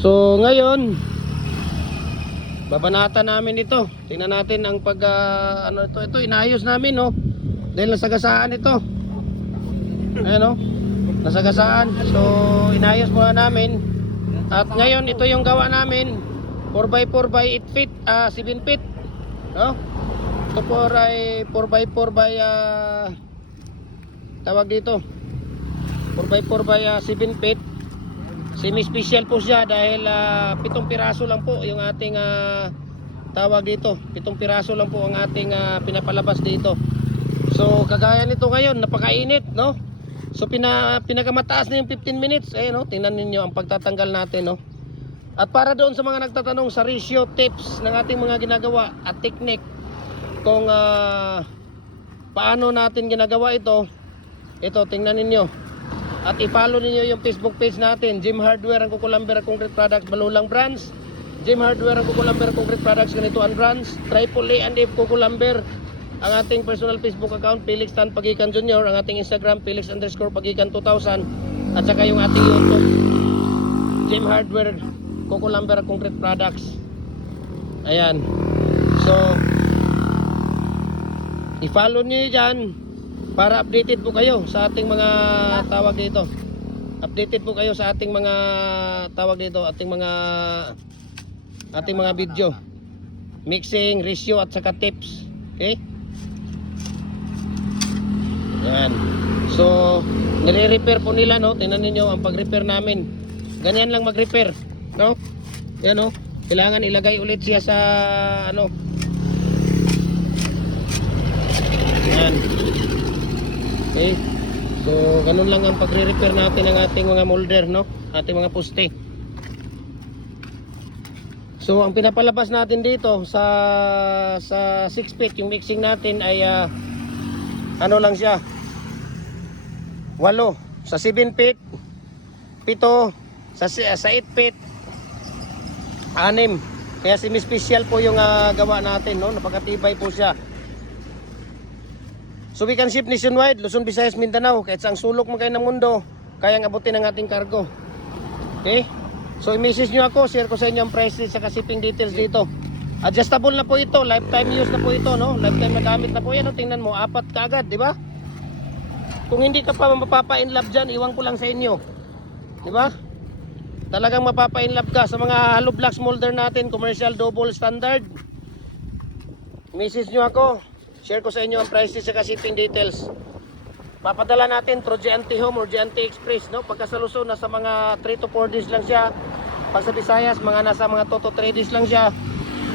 So ngayon, babanatan namin ito. Tingnan natin ang pag ano ito inayos namin, no. Dahil nasagasaan ito. Ayan, no. Nasagasaan. So inayos muna namin. At ngayon ito yung gawa namin. 4x4 by 8 feet, 7 feet. No? Ito po ay 4x4 by tawag dito 4x4 by 7 feet. Semi-special po siya dahil 7 piraso lang po yung ating tawag dito. 7 piraso lang po ang ating pinapalabas dito. So kagaya nito ngayon, napakainit, no? So pinakamataas na yung 15 minutes. Ayun, no? Tingnan niyo ang pagtatanggal natin, no? At para doon sa mga nagtatanong sa ratio, tips ng ating mga ginagawa at technique kung paano natin ginagawa ito, tingnan ninyo. At i-follow niyo yung Facebook page natin, Gym Hardware ang Kukulamber Concrete Products, Balulang Branch, Gym Hardware ang Kukulamber Concrete Products, Ganituan Branch, Triple A and F Kukulamber, ang ating personal Facebook account, Felix Tan Pagikan Jr., ang ating Instagram, Felix_Pagikan 2000, at saka yung ating YouTube, Gym Hardware Kukulamber Concrete Products. Ayan. So i-follow niyo dyan para updated po kayo sa ating mga tawag dito. Updated po kayo sa ating mga tawag dito, ating mga video. Mixing, ratio at saka tips. Okay? Yan. So, nire-repair po nila, no? Tingnan niyo ang pag-repair namin. Ganyan lang mag-repair, no? Yan, no? Kailangan ilagay ulit siya sa ano. Yan. Okay. So, ganun lang ang pagre-repair natin ng ating mga molder, no? Ating mga poste. So, ang pinapalabas natin dito sa 6 feet, yung mixing natin ay ano lang siya. 8 sa 7 feet, 7 sa 8 feet, 6. Kaya semi-special po yung gawa natin, no? Napakatibay po siya. So we can ship nationwide, Luzon, Visayas, Mindanao. Kahit saang sulok man kayo ng mundo, kayang abutin ang ating cargo. Okay? So i-message nyo ako, share ko sa inyo ang price list sa shipping details dito. Adjustable na po ito, lifetime use na po ito, no? Lifetime na gamit na po yan, no? Tingnan mo, 4 kaagad, di ba? Kung hindi ka pa mapapa-inlove dyan, iwan ko lang sa inyo. Di ba? Talagang mapapa-inlove ka sa mga hollow blocks molder natin, commercial, double, standard. Message nyo ako. Share ko sa inyo ang prices sa shipping details. Papadala natin through GNT Home or GNT Express, no? Pagka sa Luzon, nasa mga 3 to 4 days lang siya. Pag sa Visayas, nasa mga 2 to 3 days lang siya.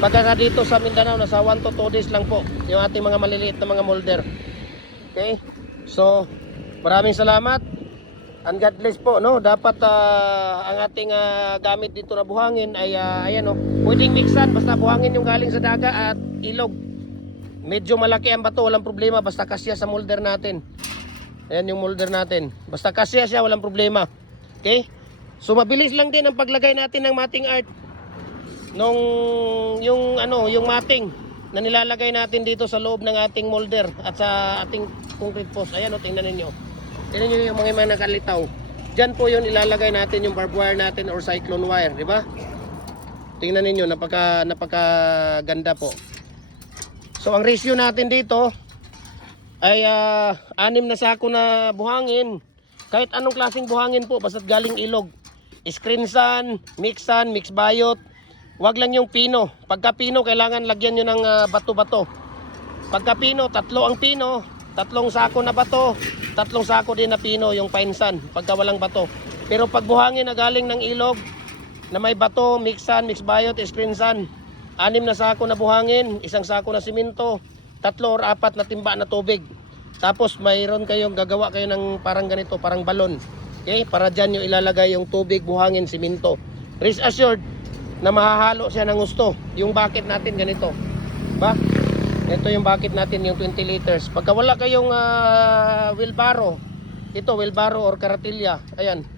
Pagka dito sa Mindanao, nasa 1 to 2 days lang po yung ating mga maliliit na mga molder. Okay? So, maraming salamat. And God bless po, no? Dapat ang ating gamit dito na buhangin ay ayan, no? Pwedeng mixan, basta buhangin yung galing sa daga at ilog. Medyo malaki ang bato, walang problema, basta kasya sa molder natin. Ayan yung molder natin. Basta kasya siya, walang problema. Okay? So mabilis lang din ang paglagay natin ng matting art. Yung matting na nilalagay natin dito sa loob ng ating molder at sa ating concrete post. Ayan, o, tingnan ninyo. Tingnan nyo yung mga nakalitaw. Diyan po yun ilalagay natin yung barbed wire natin or cyclone wire, di ba? Tingnan ninyo, napaka ganda po. So ang ratio natin dito ay 6 na sako na buhangin. Kahit anong klaseng buhangin po, basta't galing ilog. Screen sun, mix bayot. Wag lang yung pino. Pagka pino, kailangan lagyan nyo ng bato-bato. Pagka pino, 3 ang pino, 3 sako na bato, 3 sako din na pino, yung pine sun, pagka walang bato. Pero pag buhangin na galing ng ilog, na may bato, mix bayot, screen sun, 6 na sako na buhangin, 1 sako na simento, 3 or 4 na timba na tubig. Tapos mayroon kayong gagawa kayo ng parang ganito, parang balon. Okay? Para dyan yung ilalagay yung tubig, buhangin, simento. Rest assured na mahahalo siya ng gusto. Yung bucket natin ganito. Ba? Ito yung bucket natin, yung 20 liters. Pagka wala kayong wheelbarrow, ito wheelbarrow or karatilya. Ayan.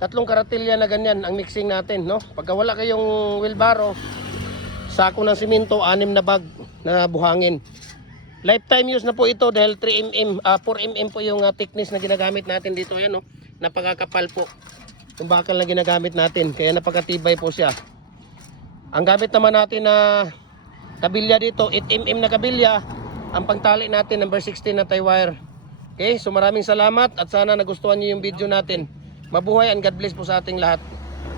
3 karatilya na ganyan ang mixing natin, no? Pagka wala kayong wheelbarrow, sako ng simento, 6 na bag na buhangin. Lifetime use na po ito dahil 4mm po yung thickness na ginagamit natin dito. Ayan, no? Napakakapal po. Yung bakal na ginagamit natin. Kaya napakatibay po siya. Ang gamit naman natin na kabilya dito, 8mm na kabilya. Ang pangtali natin, number 16 na tie wire. Okay, so maraming salamat at sana nagustuhan niyo yung video natin. Mabuhay and God bless po sa ating lahat.